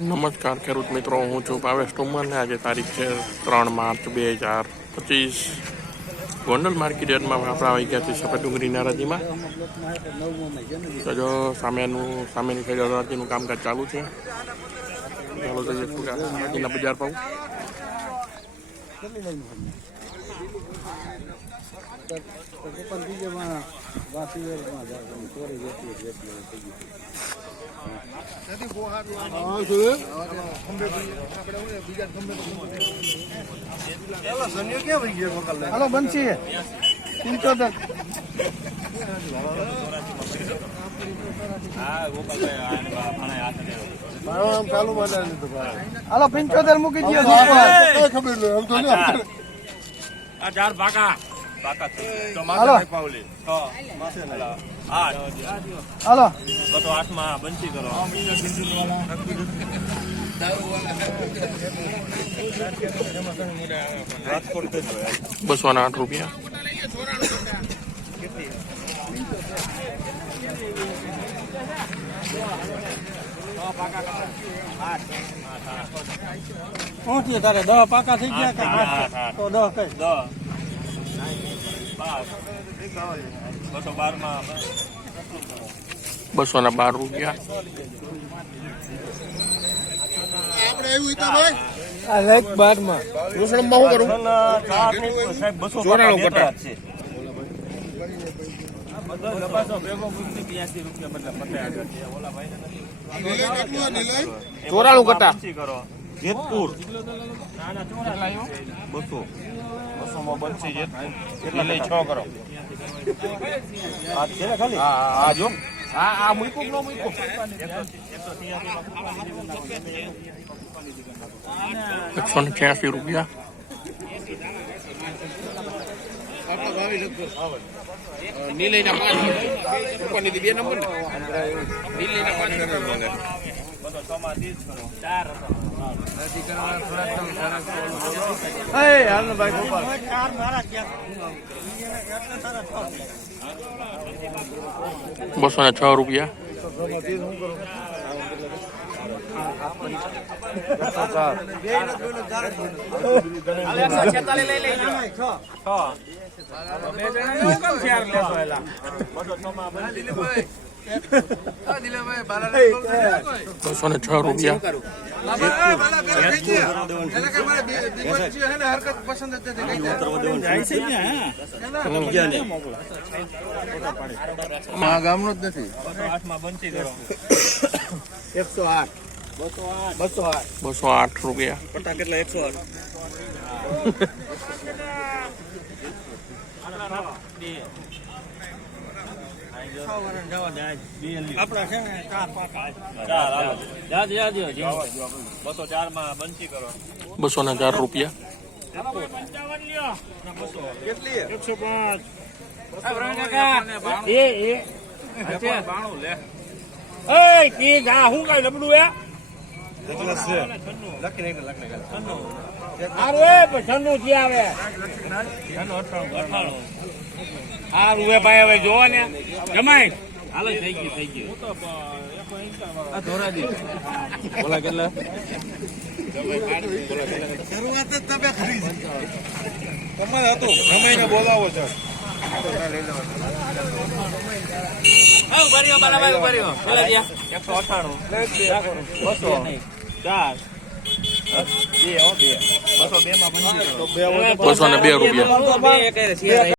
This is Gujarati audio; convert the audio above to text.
નમસ્કાર ખેડૂત મિત્રો, હું છું ભાવેશ ઠુમ્મર ને આજે તારીખ છે 3 માર્ચ 2025। ગોંડલ માર્કેટ યાર્ડમાં આપણા આવી ગયા છે સફેદ ડુંગળીના હરાજીમાં। તો જો સામેની સાઈડ હરાજીનું કામકાજ ચાલુ છે। ચાલો જોઈએ હરાજીના બજાર ભાવ। हेलो बंसी है 75 हेलो 75 મૂકી દો ખબર લે આમ તો ને આ ચાર પાકા તો હાલો. માથે પાવલી તો માથે લા 8 हेलो તો 8 માં બંસી કરો રાજકોટ તે 208 રૂપિયા। પહોંચીએ તારે 10 પાકા થઈ ગયા કે 8 તો 10 કઈ 10 5 212 માં 212 રૂપિયા। આપણે આવ્યું તો ભાઈ આ લાઈક 12 માં દૂસરામાં શું કરું? સાહેબ 200 ચોરાણું કટા છે બધો લબાસો ભેગો પૂછતી 82 રૂપિયા મતલબ 50 છે ઓલા ભાઈને નથી 94 કટા બંસી કરો જેતપુર ના ના 200 માં બંસી જેતપુર એટલે લઈ 6 કરો આ છે ને ખાલી હા જો આ મૂકો નો મૂકો 186 રૂપિયા। નીલયના 5 ઉપરની 2 નંબર ને નીલયના 5 નંબર બધો 6 માં 30 કરો 4 એ હાલ ભાઈ ગોપાલ ચાર મારા ક્યાં 206 રૂપિયા। બસો ને 6 રૂપિયા। ગામનો જ નથી 8 માં બંસી કરો 108 208 રૂપિયા। પટા કેટલા 108 આપડા છે ને ચાર પાકા 204 માં બંસી કરો 204 રૂપિયા। કેટલી 105 હું કઈ લબડું ભાઈ હવે જોવા ને જમાય હાલ થઈ ગયું બોલા કેટલા શરૂઆત જ તમે કરી તમારે હતું જમાઈને બોલાવો છો ₹202 રૂપિયા।